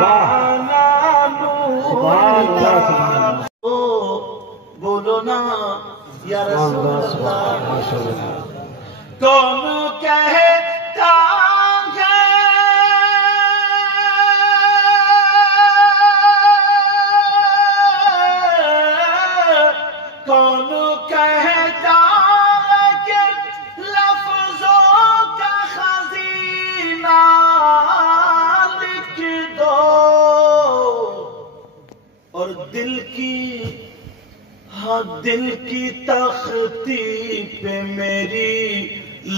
زمانہ نور کا بولو نا یا رسول اللہ کون کہتا ہے کون کہتا ہے کہ لفظوں کا خزینہ لکھ دو اور دل کی تختی پہ میری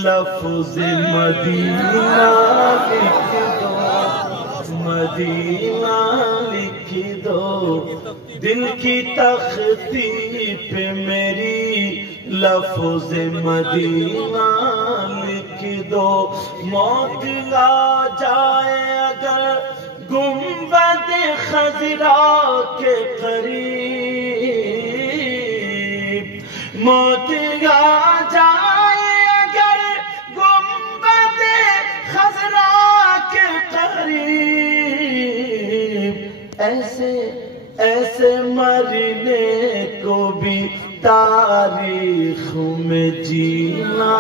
لفظ مدینہ لکھ دو مدینہ لکھ دو دل کی تختی پہ میری لفظ مدینہ لکھ دو موت آ جائے اگر گنبد خضرا کے قریب موت آ جائے اگر گنبد خضرا کے قریب ایسے مرنے کو بھی تاریخ میں جینا